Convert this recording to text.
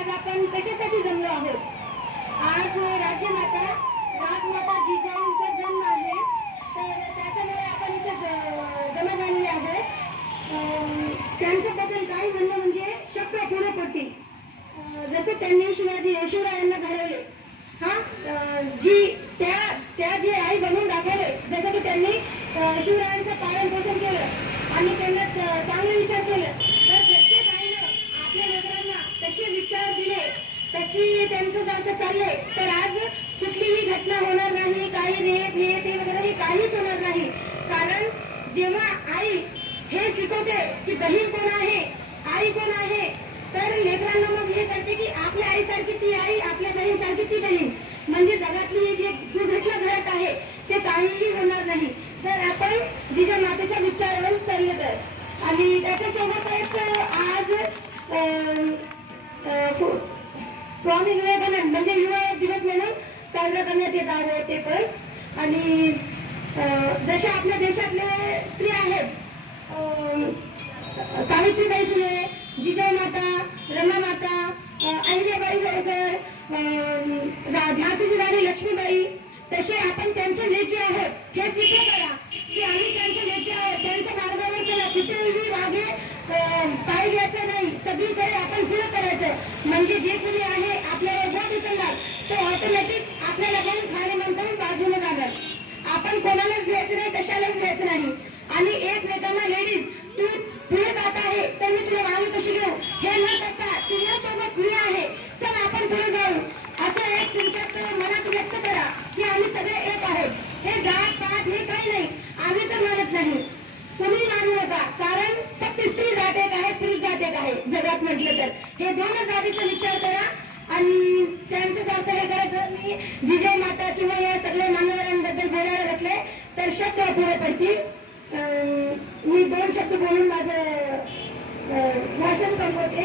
आज आपण कशासाठी जमलो आहोत? आज राज्यमाता राजमाता जिजाऊंचा जन्म आहे, तर त्याच्यामुळे आपण इथे जमा झालेले आहोत. त्यांच्याबद्दल काही म्हणणं म्हणजे शब्द पुढे पडतील. जसं त्यांनी शिवरायांना घडवले, त्या जी आई बनवून दाखवले, जसं की त्यांनी शिवरायांचं पालन पोषण केलं आणि त्यांना चांगले विचार केले, तर प्रत्येक आईनं आपल्या लेकरांना तसे विचार दिले, तशी त्यांचं सारखं चाललंय, तर आज कुठलीही घटना होणार नाही, काही रेप हे ते वगैरे काहीच होणार नाही. कारण जेव्हा आई हे शिकवते की बहीण कोण आहे, आई कोण आहे, तर लेकरांना मग हे करते की आपल्या आईसारखी ती आई, आपल्या बहीणसारखी ती बहीण. म्हणजे जगातली जी दुर्घटना घडत आहे ते काहीही होणार नाही तर आपण जिजामातेच्या विचारावर चालले तर. आणि त्याच्यासोबतच आज स्वामी विवेकानंद म्हणजे युवा दिवस म्हणून साजरा करण्यात येत आहे ते पण. आणि जसे आपल्या देशातले स्त्री आहेत, सावित्रीबाई फुले, जिजाऊ माता, रमामाता, अहिल्याबाई होळकर, झाशीची राणी लक्ष्मीबाई, तसे आपण त्यांचे लेखी आहोत हे सिद्ध करा की आम्ही त्यांचे लेखी आहोत. त्यांच्या मार्गावर चला, कुठेही मागे पाय घ्यायचं नाही, सगळीकडे आपण पुढे करायचं. म्हणजे जे कोणी आहे आपल्याला वोट उचलणार तो ऑटोमॅटिक आपल्याला पण खाणे म्हणून बाजूने जाणार. आपण कोणालाच घ्यायचं नाही, कशालाच घ्यायचं नाही. आणि एकमेकांना लेडीज तू पुढे जात आहे तर मी तुला मागे कशी घेऊ हे न करता तुझ्यासोबत मी आहे, तर आपण पुढे जाऊ, असं एक तुमच्यात मनात व्यक्त करा की आम्ही सगळे एक आहोत. हे जात पात हे काही नाही, आम्ही तर मानत नाही, तुम्ही मानू नका. कारण फक्त स्त्री जात एक आहे, पुरुष जात एक आहे जगात म्हटलं तर. हे दोनच जातीचा विचार करा आणि त्यांच्यासारखं हे करायचं. मी जिजाऊ माता किंवा या सगळ्या मान्यवरांबद्दल बोलायला बसले तर शब्द पुढे पडतील. मी 2 शब्द बोलून माझं भाषण संपवते.